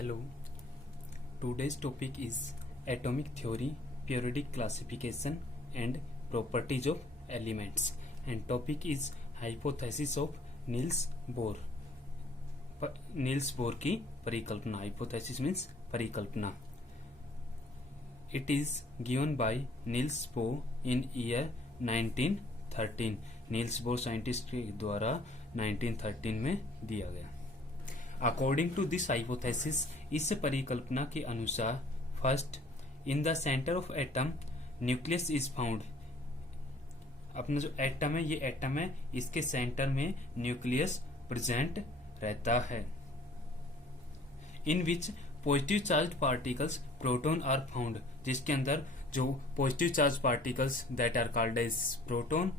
Hello, today's topic is atomic theory, periodic classification and properties of elements, and topic is hypothesis of Niels Bohr. Niels Bohr की परिकल्पना. Hypothesis means परिकल्पना. It is given by Niels Bohr in year 1913. Niels Bohr scientist के द्वारा 1913 में दिया गया. According to this hypothesis, इस परिकल्पना के अनुसार, first, in the centre of atom nucleus is found. अपना जो एटम है, ये एटम है, इसके सेंटर में न्यूक्लियस प्रेजेंट रहता है. In which positive charge particles proton are found, जिसके अंदर जो positive charge particles that are called as proton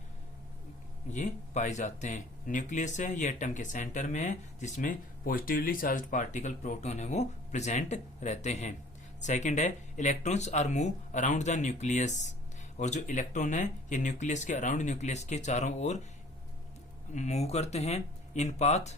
ये पाए जाते हैं. न्यूक्लियस है, ये एटम के सेंटर में है, जिसमें पॉजिटिवली चार्ज पार्टिकल प्रोटॉन है वो प्रेजेंट रहते हैं. सेकंड है, electrons are move around the nucleus, और जो इलेक्ट्रॉन है ये न्यूक्लियस के अराउंड, न्यूक्लियस के चारों ओर मूव करते हैं. इन पाथ,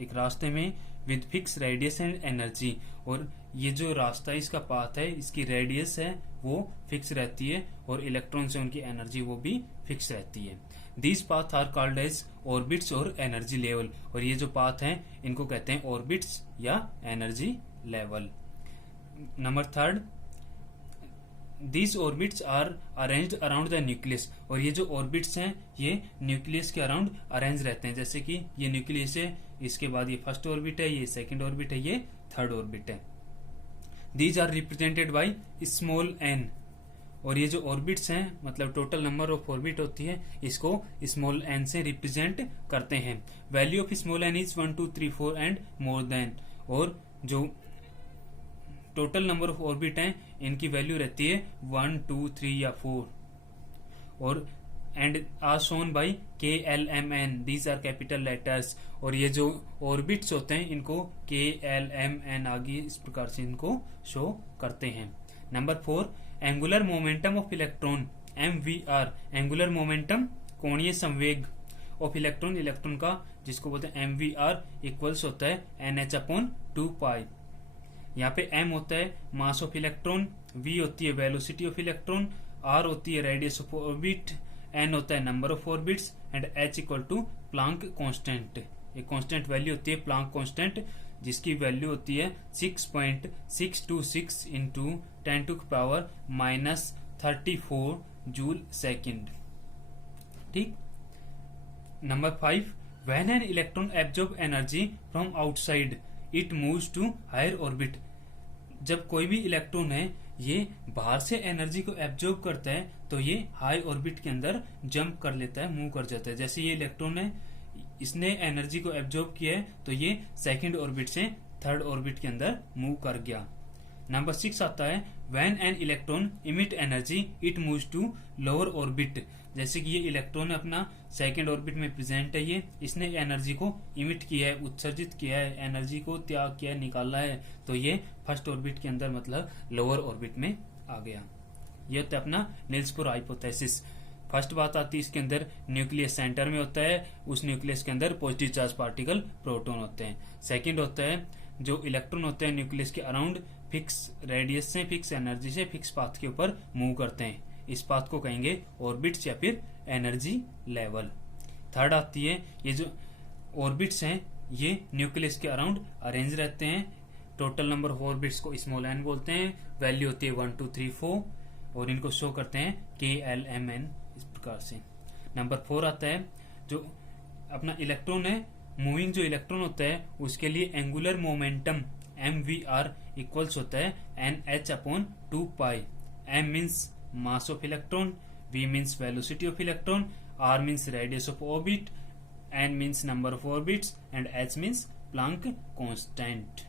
एक रास्ते में, with fix radius and energy, और ये जो रास्ता है, इसका पाथ है, इसकी रेडियस है वो फिक्स रहती है, और इलेक्ट्रॉन से उनकी एनर्जी वो भी फिक्स रहती है. These path are called as orbits और एनर्जी लेवल, और ये जो पाथ हैं इनको कहते हैं ऑर्बिट्स या energy level. Number third, these orbits are arranged around the nucleus, और ये जो ऑर्बिट्स हैं ये न्यूक्लियस के अराउंड अरेंज रहते हैं. जैसे कि ये न्यूक्लियस है, इसके बाद ये फर्स्ट ऑर्बिट है, ये सेकंड ऑर्बिट है, ये थर्ड ऑर्बिट है. These are represented by small n, और ये जो ऑर्बिट्स हैं, मतलब टोटल नंबर ऑफ ऑर्बिट होती है, इसको स्मॉल एन से रिप्रेजेंट करते हैं. Value of small n is 1 2 3 4 and more then, और जो टोटल नंबर ऑफ ऑर्बिट हैं इनकी वैल्यू रहती है 1 2 3 या 4, और and are shown by KLMN, these are capital letters, और ये जो ऑर्बिट्स होते हैं इनको KLMN आगे इस प्रकार से इनको शो करते हैं. Number 4, angular momentum of electron MVR, angular momentum कोणीय संवेग ऑफ इलेक्ट्रॉन, इलेक्ट्रॉन का जिसको बोलते हैं MVR इक्वल्स होता है NH/2π. यहाँ पे M होता है मास ऑफ इलेक्ट्रॉन, V होती है वेलोसिटी ऑफ इलेक्ट्रॉन, R होती है रेडियस ऑफ ऑर्बिट, N होता है number of orbits, and H equal to Planck constant. एक कांस्टेंट वैल्यू होती है प्लांक कांस्टेंट, जिसकी वैल्यू होती है 6.626 इंटू 10⁻⁻34 जूल सेकेंड. ठीक. Number 5, when an electron absorb energy from outside it moves to higher orbit, जब कोई भी इलेक्ट्रॉन है ये बाहर से एनर्जी को एब्जॉर्ब करता है तो ये हाई ऑर्बिट के अंदर जंप कर लेता है, मूव कर जाता है. जैसे ये इलेक्ट्रॉन है, इसने एनर्जी को एब्जॉर्ब किया है तो ये सेकंड ऑर्बिट से थर्ड ऑर्बिट के अंदर मूव कर गया. नंबर 6 आता है, when an electron emit energy it moves to lower orbit, जैसे कि ये इलेक्ट्रॉन अपना सेकंड ऑर्बिट में प्रेजेंट है, ये इसने एनर्जी को इमिट किया है, उत्सर्जित किया है, एनर्जी को त्याग किया है, निकाला है, तो ये फर्स्ट ऑर्बिट के अंदर मतलब लोअर ऑर्बिट में आ गया. ये होता है अपना निल्स बोर हाइपोथेसिस. फर्स्ट बात आती है इसके अंदर न्यूक्लियस सेंटर में होता है, उस न्यूक्लियस के अंदर पॉजिटिव चार्ज पार्टिकल प्रोटॉन होते हैं. सेकंड होता है जो इलेक्ट्रॉन होते हैं न्यूक्लियस के अराउंड फिक्स रेडियस से, फिक्स एनर्जी से, फिक्स पाथ के ऊपर मूव करते हैं. इस पाथ को कहेंगे ऑर्बिट्स या फिर एनर्जी लेवल. थर्ड आती है ये जो ऑर्बिट्स हैं ये न्यूक्लियस के अराउंड अरेंज रहते हैं. टोटल नंबर ऑफ ऑर्बिट्स को स्मॉल एन बोलते हैं, वैल्यू होती है 1 2 3 4, और इनको शो करते हैं KLMN इस प्रकार से. नंबर 4 आता है जो अपना इलेक्ट्रॉन है, मूविंग जो इलेक्ट्रॉन होता है उसके लिए एंगुलर मोमेंटम MVR इक्वल्स होता है NH/2π. M means mass of electron, V means velocity of electron, R means radius of orbit, N means number of orbits, and H means Planck constant.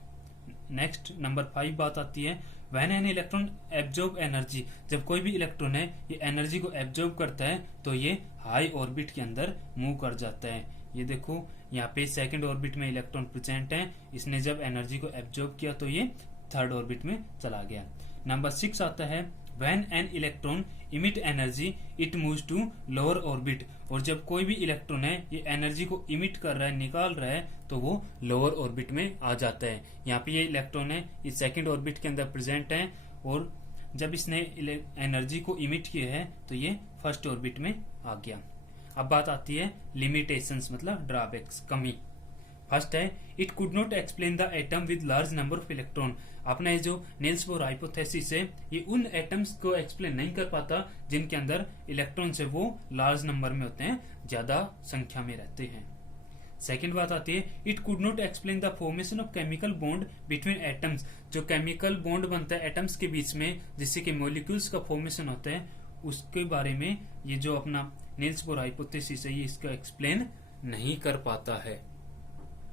Next number 5 बात आती है, when an electron absorb energy, जब कोई भी electron है ये energy को absorb करता है तो ये हाई ऑर्बिट के अंदर मूव कर जाता है. ये देखो यहाँ पे सेकंड ऑर्बिट में इलेक्ट्रॉन प्रेजेंट है, इसने जब एनर्जी को एब्जॉर्ब किया तो ये थर्ड ऑर्बिट में चला गया. नंबर 6 आता है, when an electron emit energy it moves to lower orbit. और जब कोई भी इलेक्ट्रॉन है ये एनर्जी को इमिट कर रहा है, निकाल रहा है, तो वो लोअर ऑर्बिट में आ जाता है। यहाँ पे ये इलेक्ट्रॉन है ये सेकंड ऑर्बिट के अंदर प्रेजेंट है, और जब इसने एनर्जी को इमिट किया है तो ये फर्स्ट ऑर्बिट में आ गया। अब बात आती है लिमिटेशंस मतलब ड्रॉबैक्स, कमी। फर्स्ट है it could not explain the atom with large number of electron. अपना जो नील्स बोर हाइपोथेसिस है ये उन एटम्स को एक्सप्लेन नहीं कर पाता जिनके अंदर इलेक्ट्रॉन्स है वो लार्ज नंबर में होते हैं, ज्यादा संख्या में रहते हैं। सेकेंड बात आती है it could not explain the formation of chemical bond between atoms. जो केमिकल बॉन्ड बनता है एटम्स के बीच में जिससे कि मॉलिक्यूल्स का फॉर्मेशन होता है, उसके बारे में ये जो अपना नील्स बोर हाइपोथेसिस है ये इसका एक्सप्लेन नहीं कर पाता है।